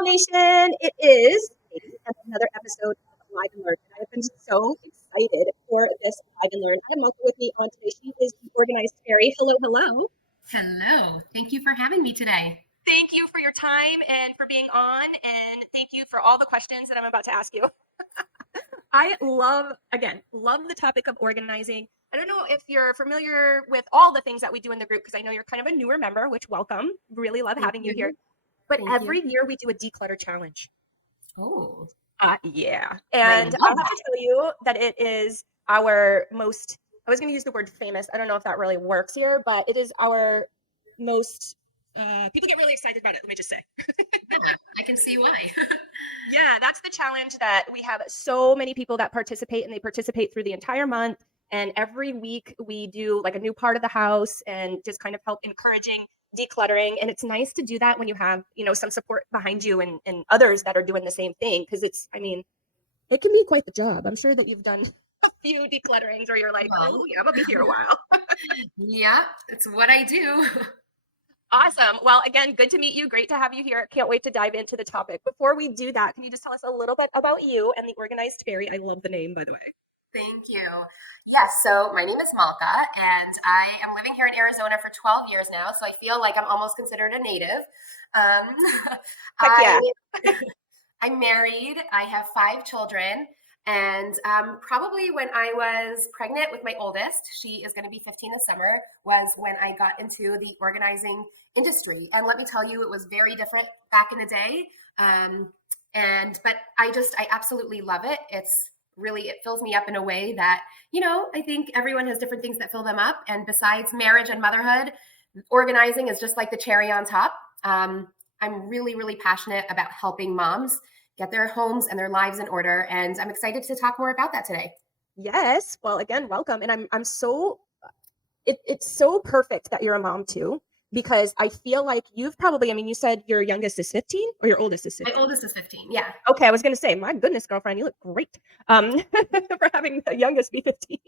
MOMnation. It is another episode of Live and Learn. And I have been so excited for this Live and Learn. I have Malka with me on today. She is the Organized Fairy. Hello, hello. Hello. Thank you for having me today. Thank you for your time and for being on. And thank you for all the questions that I'm about to ask you. I love the topic of organizing. I don't know if you're familiar with all the things that we do in the group because I know you're kind of a newer member, which welcome. Really love having you here. But every year we do a declutter challenge. Oh. Yeah. And I'll have to tell you that it is our most, I was going to use the word famous. I don't know if that really works here, but it is our most, people get really excited about it. Let me just say. Yeah, I can see why. Yeah, that's the challenge that we have so many people that participate, and they participate through the entire month. And every week we do like a new part of the house and just kind of help encouraging decluttering. And it's nice to do that when you have, some support behind you and others that are doing the same thing. Cause it can be quite the job. I'm sure that you've done a few declutterings where you're like, oh yeah, I'm gonna be here a while. Yeah, it's what I do. Awesome. Well, again, good to meet you. Great to have you here. Can't wait to dive into the topic. Before we do that, can you just tell us a little bit about you and the Organized Fairy? I love the name, by the way. Thank you. Yes, so my name is Malka, and I am living here in Arizona for 12 years now, so I feel like I'm almost considered a native. Heck yeah. I'm married. I have 5 children, and probably when I was pregnant with my oldest, she is going to be 15 this summer, was when I got into the organizing industry. And let me tell you, it was very different back in the day. But I absolutely love it. It fills me up in a way that, I think everyone has different things that fill them up. And besides marriage and motherhood, organizing is just like the cherry on top. I'm really, really passionate about helping moms get their homes and their lives in order. And I'm excited to talk more about that today. Yes. Well, again, welcome. And it's so perfect that you're a mom too, because I feel like you've probably, you said your youngest is 15 or your oldest is 15? My oldest is 15. Yeah. Okay. I was going to say, my goodness, girlfriend, you look great for having the youngest be 15.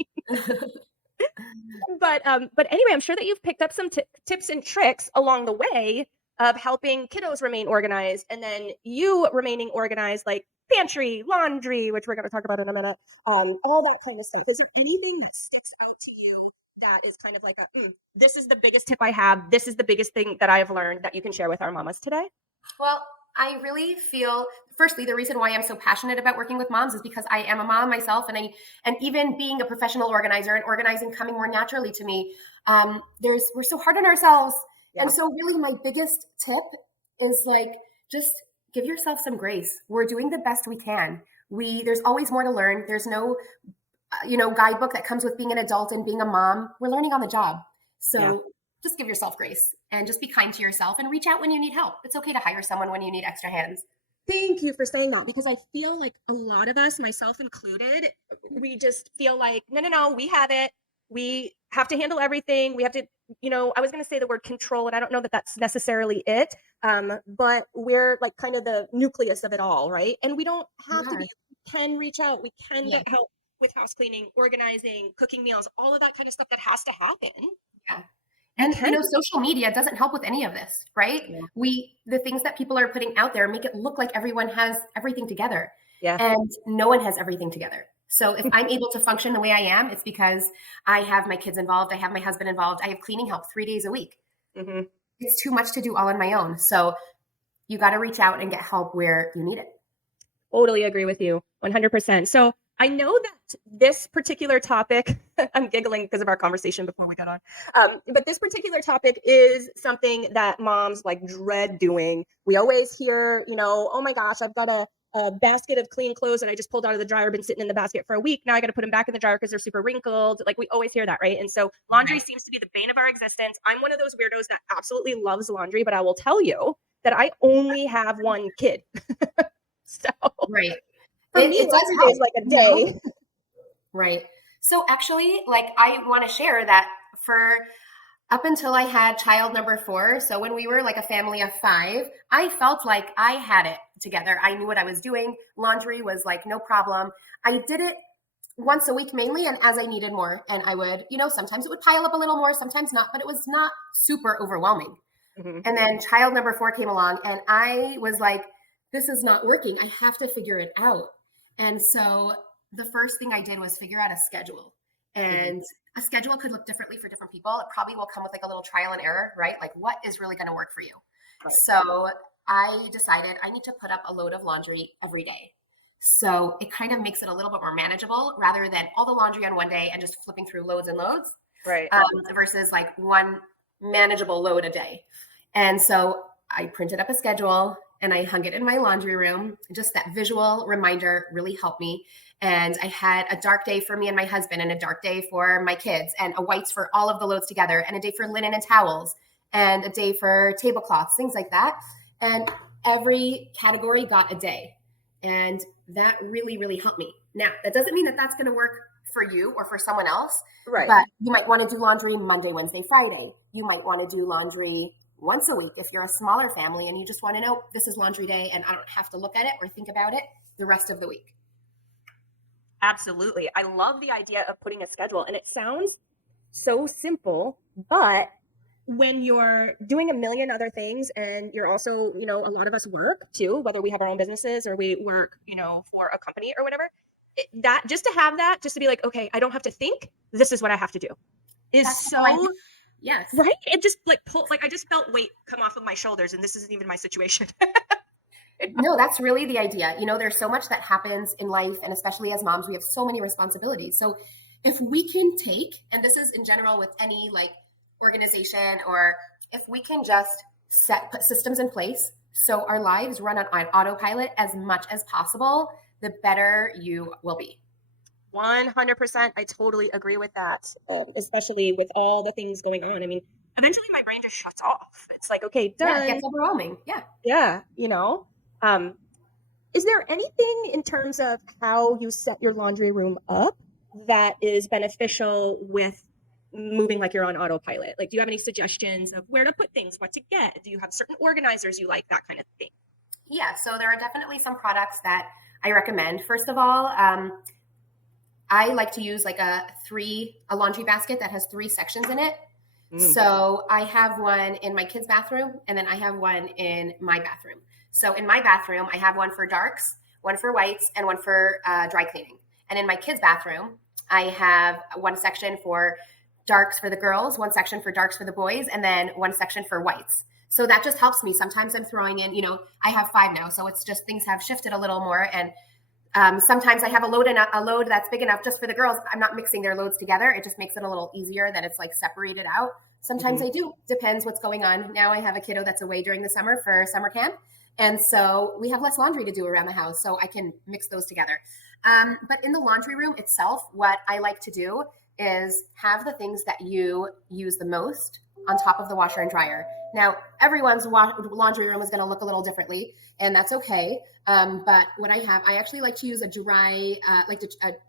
But anyway, I'm sure that you've picked up some tips and tricks along the way of helping kiddos remain organized, and then you remaining organized, like pantry, laundry, which we're going to talk about in a minute, all that kind of stuff. Is there anything that sticks out to you that is kind of like this is the biggest tip I have, this is the biggest thing that I have learned that you can share with our mamas today? Well, I really feel, firstly, the reason why I'm so passionate about working with moms is because I am a mom myself, and even being a professional organizer and organizing coming more naturally to me, we're so hard on ourselves. Yeah. And so really my biggest tip is just give yourself some grace. We're doing the best we can. There's always more to learn. There's no, guidebook that comes with being an adult and being a mom. We're learning on the job. So just give yourself grace and just be kind to yourself and reach out when you need help. It's okay to hire someone when you need extra hands. Thank you for saying that, because I feel like a lot of us, myself included, we just feel like, no, we have it. We have to handle everything. We have to, I was going to say the word control, and I don't know that that's necessarily it. But we're like kind of the nucleus of it all, right? And we don't have to be, we can reach out. We can get help with house cleaning, organizing, cooking meals, all of that kind of stuff that has to happen. Yeah. And social media doesn't help with any of this, right? Yeah. The things that people are putting out there make it look like everyone has everything together. Yeah. And no one has everything together. So if I'm able to function the way I am, it's because I have my kids involved. I have my husband involved. I have cleaning help 3 days a week. Mm-hmm. It's too much to do all on my own. So you got to reach out and get help where you need it. Totally agree with you 100%. So I know that this particular topic, I'm giggling because of our conversation before we got on, but this particular topic is something that moms dread doing. We always hear, oh my gosh, I've got a basket of clean clothes that I just pulled out of the dryer, been sitting in the basket for a week. Now I got to put them back in the dryer because they're super wrinkled. We always hear that, right? And so laundry seems to be the bane of our existence. I'm one of those weirdos that absolutely loves laundry, but I will tell you that I only have one kid. So right. For me, laundry day is like a day. Right. So actually, I want to share that for up until I had child number 4. So when we were like a family of 5, I felt like I had it together. I knew what I was doing. Laundry was no problem. I did it once a week mainly, and as I needed more. And I would, sometimes it would pile up a little more, sometimes not, but it was not super overwhelming. Mm-hmm. And then child number 4 came along, and I was this is not working. I have to figure it out. And so the first thing I did was figure out a schedule. And a schedule could look differently for different people. It probably will come with like a little trial and error, right? Like what is really going to work for you? Right. So I decided I need to put up a load of laundry every day. So it kind of makes it a little bit more manageable rather than all the laundry on one day and just flipping through loads and loads, Right. Versus like one manageable load a day. And so I printed up a schedule and I hung it in my laundry room. Just that visual reminder really helped me. And I had a dark day for me and my husband, and a dark day for my kids, and a whites for all of the loads together, and a day for linen and towels, and a day for tablecloths, things like that. And every category got a day. And that really, really helped me. Now, that doesn't mean that that's going to work for you or for someone else. Right. But you might want to do laundry Monday, Wednesday, Friday. You might want to do laundry once a week if you're a smaller family and you just want to know this is laundry day and I don't have to look at it or think about it the rest of the week. Absolutely. I love the idea of putting a schedule, and it sounds so simple, but when you're doing a million other things and you're also, you know, a lot of us work too, whether we have our own businesses or we work, you know, for a company or whatever, that just to have that, just to be like, okay, I don't have to think, this is what I have to do is That's so, yes. right? It just like I just felt weight come off of my shoulders, and this isn't even my situation. No, that's really the idea. You know, there's so much that happens in life, and especially as moms, we have so many responsibilities. So if we can take, and this is in general with any like organization, or if we can just put systems in place so our lives run on autopilot as much as possible, the better you will be. 100%. I totally agree with that, especially with all the things going on. I mean, eventually my brain just shuts off. It's like, okay, done. Yeah, it gets overwhelming. Yeah. Yeah, you know. Is there anything in terms of how you set your laundry room up that is beneficial with moving like you're on autopilot? Like, do you have any suggestions of where to put things, what to get? Do you have certain organizers you like, that kind of thing? Yeah, so there are definitely some products that I recommend. First of all, I like to use like a laundry basket that has 3 sections in it. So I have one in my kids' bathroom, and then I have one in my bathroom. So in my bathroom, I have one for darks, one for whites, and one for dry cleaning. And in my kids' bathroom, I have one section for darks for the girls, one section for darks for the boys, and then one section for whites. So that just helps me. Sometimes I'm throwing in, you know, I have 5 now, so it's just things have shifted a little more. And sometimes I have a load that's big enough just for the girls. I'm not mixing their loads together. It just makes it a little easier that it's like separated out. Sometimes I do. Depends what's going on. Now I have a kiddo that's away during the summer for summer camp. And so we have less laundry to do around the house. So I can mix those together. But in the laundry room itself, what I like to do is have the things that you use the most on top of the washer and dryer. Now, everyone's laundry room is going to look a little differently, and that's okay. But what I actually like to use a dry,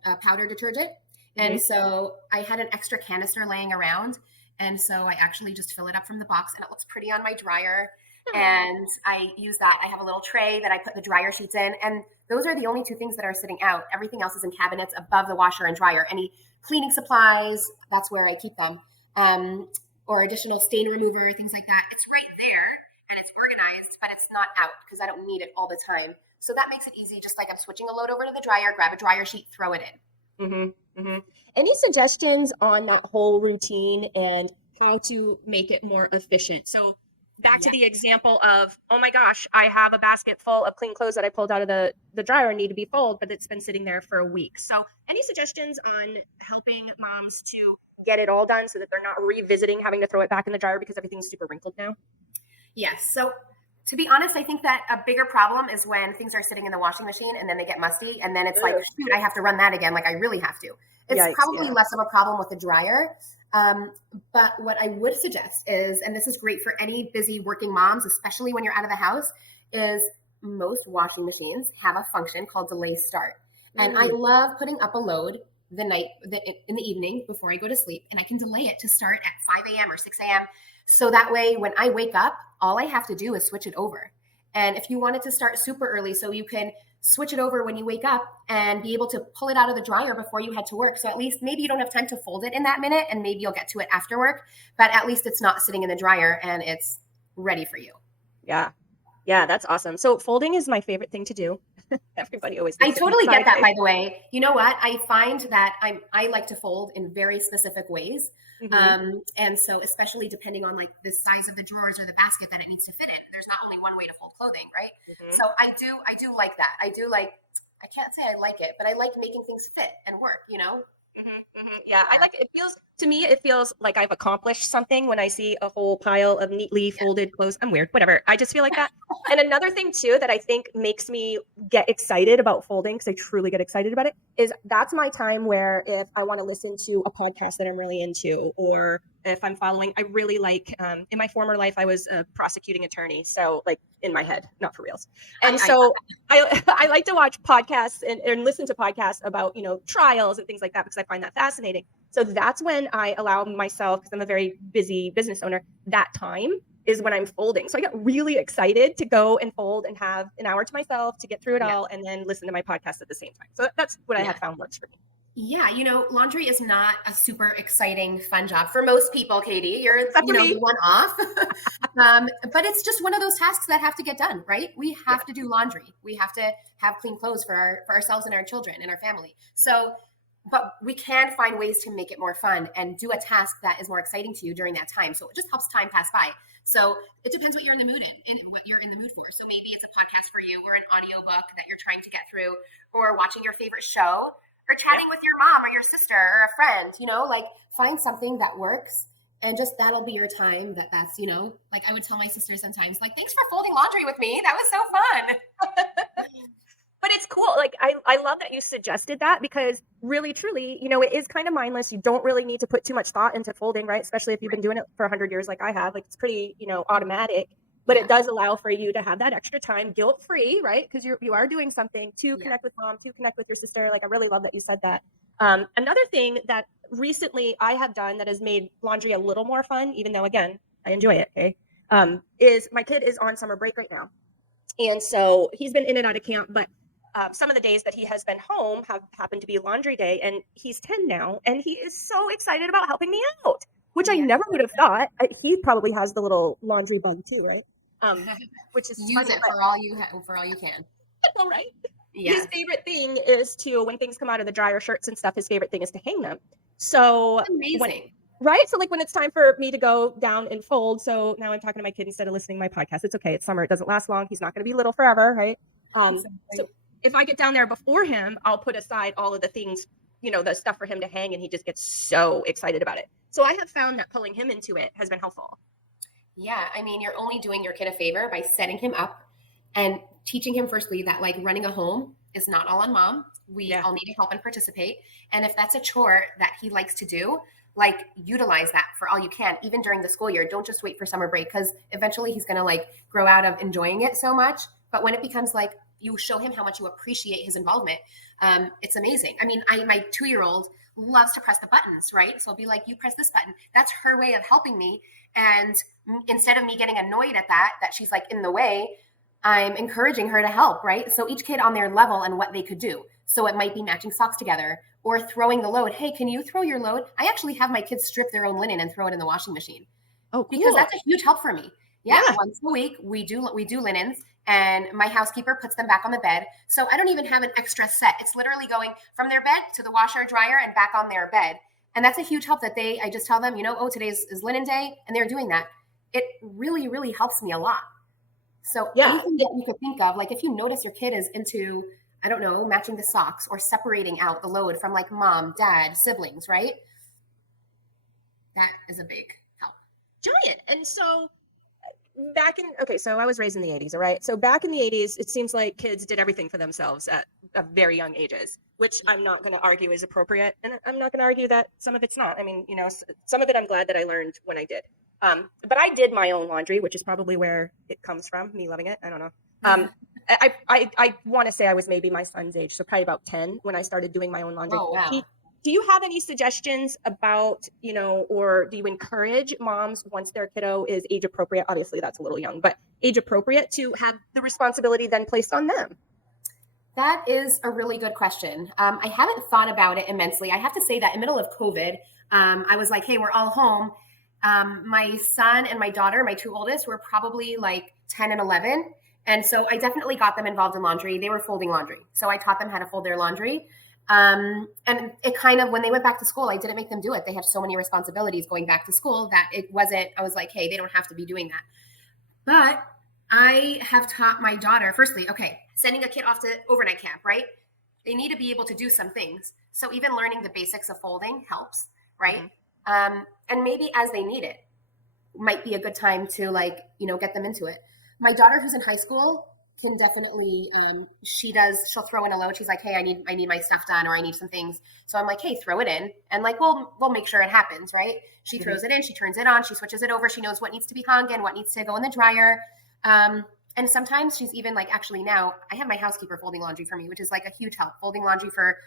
a powder detergent. And so I had an extra canister laying around. And so I actually just fill it up from the box, and it looks pretty on my dryer. And I use that. I have a little tray that I put the dryer sheets in. And those are the only 2 things that are sitting out. Everything else is in cabinets above the washer and dryer. Any cleaning supplies, that's where I keep them. Or additional stain remover, things like that. It's right there and it's organized, but it's not out because I don't need it all the time. So that makes it easy. Just like I'm switching a load over to the dryer, grab a dryer sheet, throw it in. Any suggestions on that whole routine and how to make it more efficient? So back to the example of, oh my gosh, I have a basket full of clean clothes that I pulled out of the dryer and need to be folded, but it's been sitting there for a week. So any suggestions on helping moms to get it all done so that they're not revisiting having to throw it back in the dryer because everything's super wrinkled now? Yes. So to be honest, I think that a bigger problem is when things are sitting in the washing machine and then they get musty, and then it's like, shoot, I have to run that again. Like I really have to. It's probably less of a problem with the dryer. But what I would suggest is, and this is great for any busy working moms, especially when you're out of the house, is most washing machines have a function called delay start. And I love putting up a load in the evening before I go to sleep, and I can delay it to start at 5 a.m. or 6 a.m. So that way, when I wake up, all I have to do is switch it over. And if you want it to start super early, so you can switch it over when you wake up and be able to pull it out of the dryer before you head to work. So at least maybe you don't have time to fold it in that minute, and maybe you'll get to it after work, but at least it's not sitting in the dryer and it's ready for you. Yeah. Yeah, that's awesome. So folding is my favorite thing to do. Everybody always I thinks it's totally get that, exciting. by the way. You know what? I find that I like to fold in very specific ways. Hmm. And so especially depending on like the size of the drawers or the basket that it needs to fit in, there's not only one way to fold clothing, right? Hmm. So I do like that. I do like I can't say I like it, but I like making things fit and work, you know? Yeah, I like it. Feels to me, it feels like I've accomplished something when I see a whole pile of neatly Yeah. folded clothes. I'm weird, whatever. I just feel like that. And another thing too that I think makes me get excited about folding, because I truly get excited about it, is that's my time where if I want to listen to a podcast that I'm really into, or if I'm following, I really like. In my former life, I was a prosecuting attorney, so like in my head, not for reals. And I so I like to watch podcasts and listen to podcasts about, trials and things like that because I find that fascinating. So that's when I allow myself, because I'm a very busy business owner, that time is when I'm folding. So I get really excited to go and fold and have an hour to myself to get through it yeah. all and then listen to my podcast at the same time. So that's what I Yeah. have found works for me. Yeah, laundry is not a super exciting, fun job for most people, Katie. You're, Except for the me. one off. But it's just one of those tasks that have to get done, right? We Yeah. have to do laundry. We have to have clean clothes for ourselves and our children and our family. So, but we can find ways to make it more fun and do a task that is more exciting to you during that time. So it just helps time pass by. So it depends what you're in the mood in what you're in the mood for. So maybe it's a podcast for you or an audiobook that you're trying to get through or watching your favorite show or chatting with your mom or your sister or a friend, like find something that works and just that'll be your time like I would tell my sister sometimes, like, thanks for folding laundry with me. That was so fun. But it's cool. Like I love that you suggested that because really, truly, it is kind of mindless. You don't really need to put too much thought into folding, right? Especially if you've been Right. doing it for 100 years, like I have. Like it's pretty, automatic. But it Yeah. does allow for you to have that extra time, guilt free, right? Because you are doing something to Yeah. connect with mom, to connect with your sister. Like I really love that you said that. Another thing that recently I have done that has made laundry a little more fun, even though again I enjoy it. Okay, is my kid is on summer break right now, and so he's been in and out of camp, but some of the days that he has been home have happened to be laundry day, and he's 10 now, and he is so excited about helping me out, which I Yeah. never would have thought. He probably has the little laundry bug too, right? Which is Use funny, it for all you can. but right. His Yes. favorite thing is to, when things come out of the dryer, shirts and stuff, his favorite thing is to hang them. So when Amazing. right? So like when it's time for me to go down and fold, so now I'm talking to my kid instead of listening to my podcast. It's okay. It's summer. It doesn't last long. He's not going to be little forever, right? So Exactly. if I get down there before him, I'll put aside all of the things, the stuff for him to hang, and he just gets so excited about it. So I have found that pulling him into it has been helpful. Yeah, I mean, you're only doing your kid a favor by setting him up and teaching him firstly that like running a home is not all on mom. We Yeah. all need to help and participate. And if that's a chore that he likes to do, like utilize that for all you can, even during the school year. Don't just wait for summer break because eventually he's going to like grow out of enjoying it so much. But when it becomes like you show him how much you appreciate his involvement, it's amazing. I mean, my 2-year-old loves to press the buttons, right? So I'll be like, you press this button. That's her way of helping me. And instead of me getting annoyed at that she's like in the way, I'm encouraging her to help, right? So each kid on their level and what they could do. So it might be matching socks together or throwing the load. Hey, can you throw your load? I actually have my kids strip their own linen and throw it in the washing machine Oh, because cool. that's a huge help for me. Yeah, Yeah. once a week we do linens and my housekeeper puts them back on the bed. So I don't even have an extra set. It's literally going from their bed to the washer dryer and back on their bed. And that's a huge help that I just tell them, oh, today is linen day, and they're doing that. It really, really helps me a lot. So Yeah. anything that you could think of, like if you notice your kid is into, I don't know, matching the socks or separating out the load from like mom, dad, siblings, right? That is a big help. Giant. And so okay, so I was raised in the 80s, all right? So back in the 80s, it seems like kids did everything for themselves at very young ages, which I'm not going to argue is appropriate. And I'm not going to argue that some of it's not. I mean, some of it I'm glad that I learned when I did. But I did my own laundry, which is probably where it comes from, me loving it. I don't know. I want to say I was maybe my son's age, so probably about 10 when I started doing my own laundry. Oh, wow. Do you have any suggestions about, or do you encourage moms once their kiddo is age appropriate? Obviously, that's a little young, but age appropriate to have the responsibility then placed on them? That is a really good question. I haven't thought about it immensely. I have to say that in the middle of COVID, I was like, hey, we're all home. My son and my daughter, my two oldest, were probably like 10 and 11. And so I definitely got them involved in laundry. They were folding laundry. So I taught them how to fold their laundry. And it kind of, when they went back to school, I didn't make them do it. They have so many responsibilities going back to school that it wasn't, I was like, hey, they don't have to be doing that. But I have taught my daughter, firstly, okay, sending a kid off to overnight camp, right? They need to be able to do some things. So even learning the basics of folding helps, right? And maybe as they need it, might be a good time to get them into it. My daughter who's in high school can definitely, she'll throw in a load. She's like, hey, I need my stuff done, or I need some things. So I'm like, hey, throw it in. And we'll make sure it happens, right? She throws it in, she turns it on, she switches it over. She knows what needs to be hung and what needs to go in the dryer. And sometimes she's even actually now I have my housekeeper folding laundry for me, which is a huge help. Folding laundry for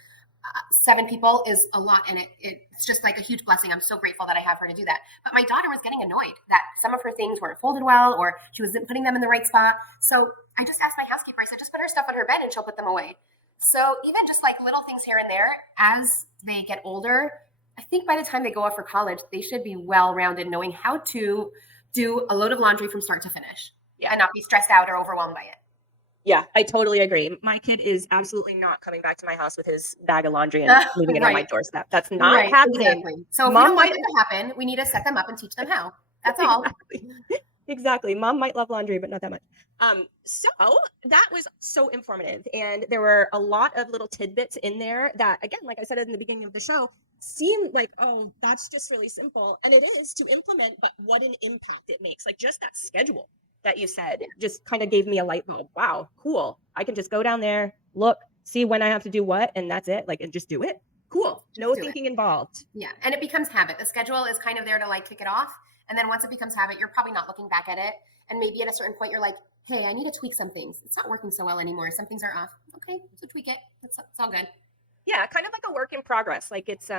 7 people is a lot, and it's just a huge blessing. I'm so grateful that I have her to do that. But my daughter was getting annoyed that some of her things weren't folded well, or she wasn't putting them in the right spot. So I just asked my housekeeper, I said, just put her stuff on her bed and she'll put them away. So even just little things here and there, as they get older, I think by the time they go off for college, they should be well-rounded, knowing how to do a load of laundry from start to finish, and not be stressed out or overwhelmed by it. Yeah, I totally agree. My kid is absolutely not coming back to my house with his bag of laundry and leaving it on my doorstep. That's not happening. Exactly. So if we don't want it to happen, we need to set them up and teach them how. That's all. Exactly. Mom might love laundry, but not that much. So that was so informative. And there were a lot of little tidbits in there that, again, like I said in the beginning of the show, seem like, oh, that's just really simple. And it is to implement, but what an impact it makes. Just that schedule that you said just kind of gave me a light bulb. Wow, cool. I can just go down there, look, see when I have to do what, and that's it. And just do it. Cool. No thinking involved. Yeah. And it becomes habit. The schedule is kind of there to kick it off. And then once it becomes habit, you're probably not looking back at it. And maybe at a certain point, you're like, hey, I need to tweak some things. It's not working so well anymore. Some things are off. Okay, so tweak it. It's all good. Yeah, kind of like a work in progress. It's,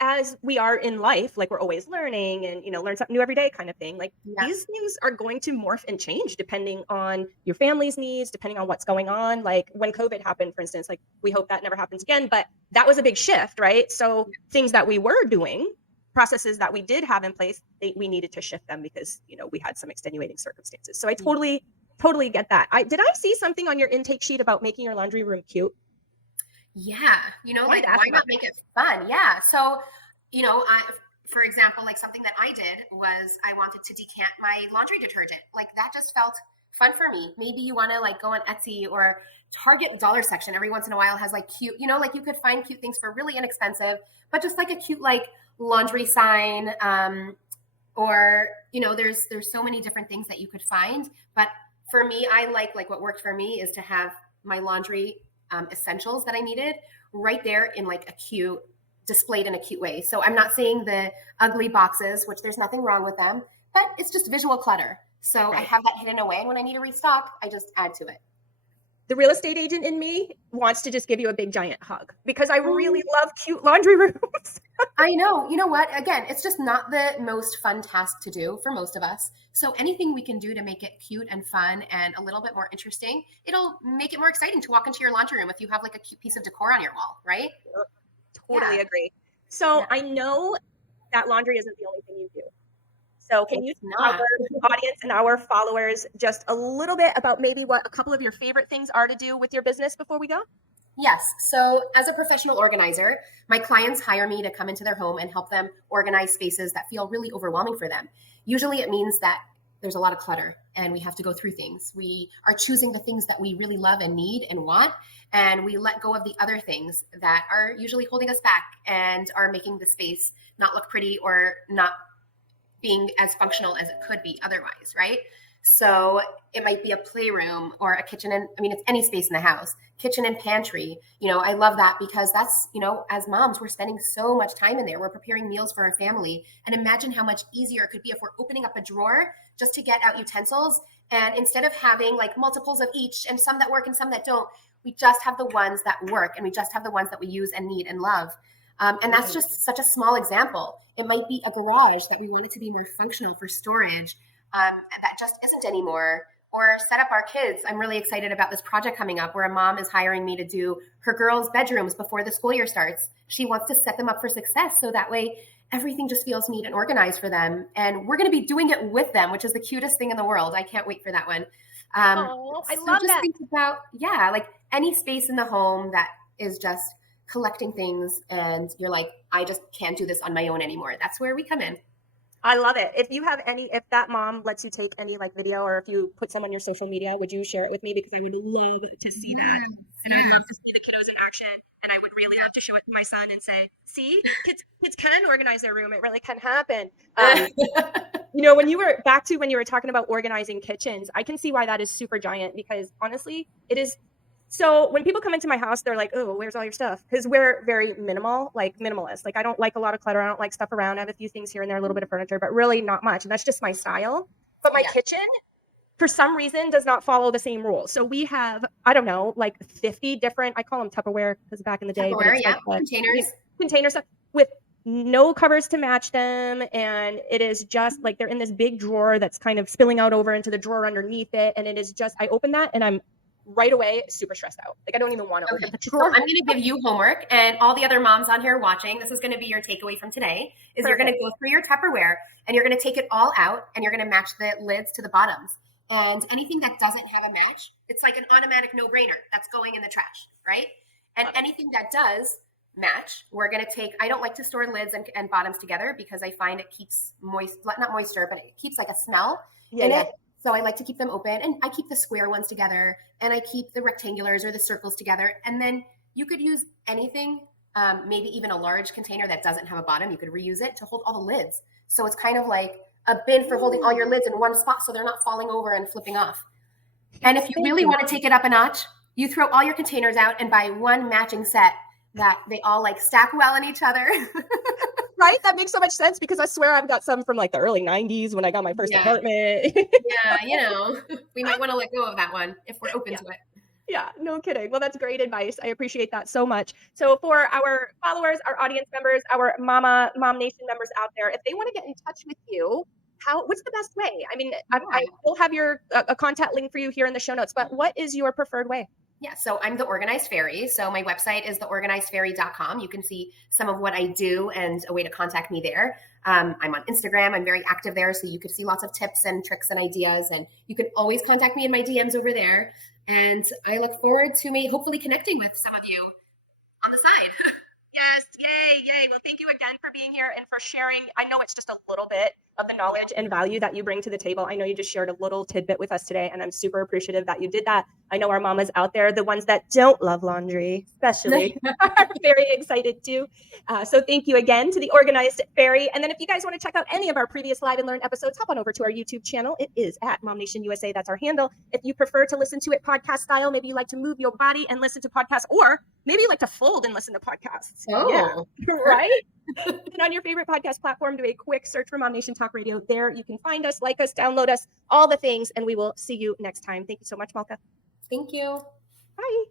as we are in life, we're always learning and, learn something new every day kind of thing. These things are going to morph and change depending on your family's needs, depending on what's going on. When COVID happened, for instance, we hope that never happens again, but that was a big shift, right? So things that we were doing, processes that we did have in place, we needed to shift them because, we had some extenuating circumstances. So I totally get that. Did I see something on your intake sheet about making your laundry room cute? Yeah. Why not make it fun? Yeah. So, for example, something that I did was I wanted to decant my laundry detergent. That just felt fun for me. Maybe you want to go on Etsy or Target dollar section every once in a while has cute, you could find cute things for really inexpensive, but just a cute, laundry sign. Or, there's so many different things that you could find. But for me, I like what worked for me is to have my laundry essentials that I needed right there in displayed in a cute way. So I'm not saying the ugly boxes, which there's nothing wrong with them, but it's just visual clutter. So I have that hidden away. And when I need to restock, I just add to it. The real estate agent in me wants to just give you a big giant hug because I really love cute laundry rooms. I know. You know what? Again, it's just not the most fun task to do for most of us. So anything we can do to make it cute and fun and a little bit more interesting, it'll make it more exciting to walk into your laundry room if you have a cute piece of decor on your wall, right? Totally agree. So I know that laundry isn't the only thing you do. So can you tell our audience and our followers just a little bit about maybe what a couple of your favorite things are to do with your business before we go? Yes. So as a professional organizer, my clients hire me to come into their home and help them organize spaces that feel really overwhelming for them. Usually it means that there's a lot of clutter and we have to go through things. We are choosing the things that we really love and need and want, and we let go of the other things that are usually holding us back and are making the space not look pretty or not being as functional as it could be otherwise, right? So it might be a playroom or a kitchen and it's any space in the house, kitchen and pantry. I love that because that's, as moms, we're spending so much time in there. We're preparing meals for our family. And imagine how much easier it could be if we're opening up a drawer just to get out utensils. And instead of having multiples of each and some that work and some that don't, we just have the ones that work and we just have the ones that we use and need and love. And that's just such a small example. It might be a garage that we want it to be more functional for storage. And that just isn't anymore. Or set up our kids. I'm really excited about this project coming up where a mom is hiring me to do her girls' bedrooms before the school year starts. She wants to set them up for success so that way everything just feels neat and organized for them. And we're going to be doing it with them, which is the cutest thing in the world. I can't wait for that one. Oh, I So love just that. think about, yeah, like any space in the home that is just collecting things and you're like, I just can't do this on my own anymore. That's where we come in. I love it. If you have any, if that mom lets you take any like video, or if you put some on your social media, would you share it with me? Because I would love to see that. And I'd love to see the kiddos in action. And I would really love to show it to my son and say, see, kids can organize their room. It really can happen. When you were back to when you were talking about organizing kitchens, I can see why that is super giant, because honestly, it is. So when people come into my house, they're like, oh, where's all your stuff? Because we're very minimal, like minimalist. Like I don't like a lot of clutter. I don't like stuff around. I have a few things here and there, a little bit of furniture, but really not much. And that's just my style. But my Yeah. kitchen, for some reason, does not follow the same rules. So we have, I don't know, like 50 different, I call them Tupperware because back in the day, but Tupperware, it's yeah, like containers. container stuff with no covers to match them. And it is just like they're in this big drawer that's kind of spilling out over into the drawer underneath it. And it is just, I open that and I'm right away super stressed out. Like I don't even want to open the So drawer. I'm going to give you homework, and all the other moms on here watching, this is going to be your takeaway from today, is you're going to go through your Tupperware, and you're going to take it all out, and you're going to match the lids to the bottoms. And anything that doesn't have a match, it's like an automatic no-brainer. That's going in the trash, right? And anything that does match, we're going to take, I don't like to store lids and bottoms together because I find it keeps not moisture, but it keeps like a smell in it. So I like to keep them open, and I keep the square ones together, and I keep the rectangulars or the circles together. And then you could use anything, maybe even a large container that doesn't have a bottom. You could reuse it to hold all the lids. So it's kind of like a bin for holding all your lids in one spot so they're not falling over and flipping off. And if you really want to take it up a notch, you throw all your containers out and buy one matching set that they all like stack well in each other. Right? That makes so much sense, because I swear I've got some from like the early 90s when I got my first apartment. Yeah, we might want to let go of that one if we're open to it. Yeah, no kidding. Well, that's great advice. I appreciate that so much. So for our followers, our audience members, our MOMnation members out there, if they want to get in touch with you, what's the best way? I mean, I will have a contact link for you here in the show notes, but what is your preferred way? Yeah, so I'm the Organized Fairy. So my website is theorganizedfairy.com. You can see some of what I do and a way to contact me there. I'm on Instagram. I'm very active there, so you could see lots of tips and tricks and ideas. And you can always contact me in my DMs over there. And I look forward to hopefully connecting with some of you on the side. Yes, yay. Well, thank you again for being here and for sharing. I know it's just a little bit of the knowledge and value that you bring to the table. I know you just shared a little tidbit with us today, and I'm super appreciative that you did that. I know our mamas out there, the ones that don't love laundry, especially, are very excited too. So thank you again to the Organized Fairy. And then if you guys want to check out any of our previous Live and Learn episodes, hop on over to our YouTube channel. It is at MOMnation USA. That's our handle. If you prefer to listen to it podcast style, maybe you like to move your body and listen to podcasts, or maybe you like to fold and listen to podcasts. Oh, yeah. Right? And on your favorite podcast platform, do a quick search for MOMnation Talk Radio. There you can find us, like us, download us, all the things, and we will see you next time. Thank you so much, Malka. Thank you. Bye.